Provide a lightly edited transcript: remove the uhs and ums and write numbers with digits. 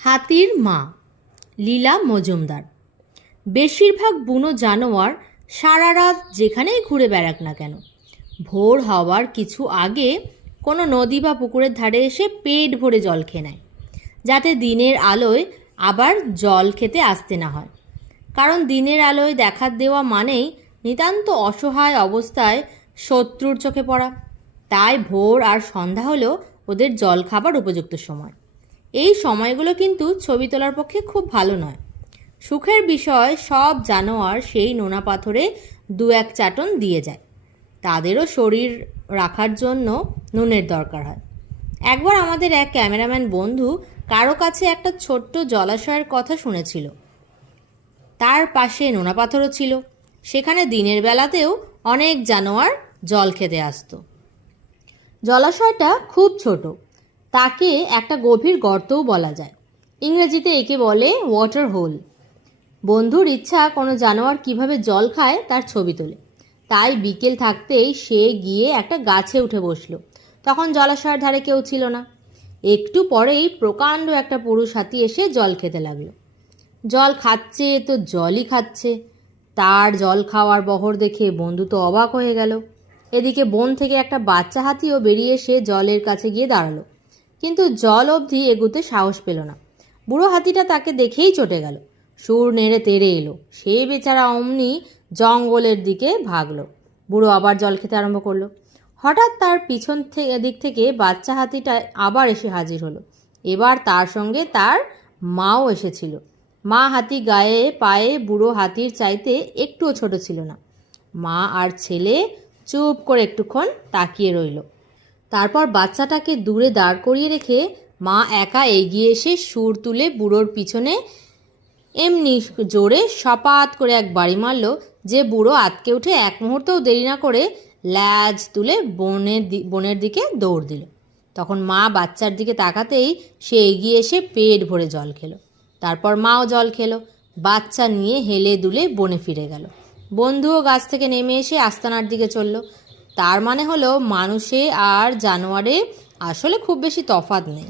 হাতির মা লীলা মজুমদার। বেশিরভাগ বুনো জানোয়ার সারা রাত যেখানেই ঘুরে বেড়াক না কেন, ভোর হওয়ার কিছু আগে কোনো নদী বা পুকুরের ধারে এসে পেট ভরে জল খেয়ে নেয়, যাতে দিনের আলোয় আবার জল খেতে আসতে না হয়। কারণ দিনের আলোয় দেখা দেওয়া মানেই নিতান্ত অসহায় অবস্থায় শত্রুর চোখে পড়া। তাই ভোর আর সন্ধ্যা হলো ওদের জল খাবার উপযুক্ত সময়। এই সময়গুলো কিন্তু ছবি তোলার পক্ষে খুব ভালো নয়। সুখের বিষয়, সব জানোয়ার সেই নোনা পাথরে দু এক চাটন দিয়ে যায়। তাদেরও শরীর রাখার জন্য নুনের দরকার হয়। একবার আমাদের এক ক্যামেরাম্যান বন্ধু কারো কাছে একটা ছোট্ট জলাশয়ের কথা শুনেছিল। তার পাশে নোনা পাথরও ছিল। সেখানে দিনের বেলাতেও অনেক জানোয়ার জল খেতে আসতো। জলাশয়টা খুব ছোট, তাকে একটা গভীর গর্তও বলা যায়। ইংরেজিতে একে বলে ওয়াটার হোল। বন্ধুর ইচ্ছা কোনো জানোয়ার কিভাবে জল খায় তার ছবি তোলে। তাই বিকেল থাকতেই সে গিয়ে একটা গাছে উঠে বসলো। তখন জলাশয়ের ধারে কেউ ছিল না। একটু পরেই প্রকাণ্ড একটা পুরুষ হাতি এসে জল খেতে লাগলো। জল খাচ্ছে তো জলই খাচ্ছে। তার জল খাওয়ার বহর দেখে বন্ধু তো অবাক হয়ে গেল। এদিকে বন থেকে একটা বাচ্চা হাতিও বেরিয়ে এসে জলের কাছে গিয়ে দাঁড়ালো, কিন্তু জল অবধি এগুতে সাহস পেল না। বুড়ো হাতিটা তাকে দেখেই চটে গেল, সুর নেড়ে তেড়ে এলো। সে বেচারা অমনি জঙ্গলের দিকে ভাগলো। বুড়ো আবার জল খেতে আরম্ভ করলো। হঠাৎ তার পিছন দিক থেকে বাচ্চা হাতিটা আবার এসে হাজির হলো। এবার তার সঙ্গে তার মাও এসেছিল। মা হাতি গায়ে পায়ে বুড়ো হাতির চাইতে একটুও ছোট ছিল না। মা আর ছেলে চুপ করে একটুক্ষণ তাকিয়ে রইল। তারপর বাচ্চাটাকে দূরে দাঁড় করিয়ে রেখে মা একা এগিয়ে এসে সুর তুলে বুড়োর পিছনে এমনি জোরে সপাত করে এক বাড়ি মারল যে বুড়ো আতকে উঠে এক মুহূর্তও দেরি না করে ল্যাজ তুলে বনের দিকে দৌড় দিল। তখন মা বাচ্চার দিকে তাকাতেই সে এগিয়ে এসে পেট ভরে জল খেলো। তারপর মাও জল খেলো। বাচ্চা নিয়ে হেলে দুলে বনে ফিরে গেল। বন্ধুও গাছ থেকে নেমে এসে আস্তানার দিকে চলল। তার মানে হলো মানুষে আর জানোয়ারে আসলে খুব বেশি তফাৎ নেই।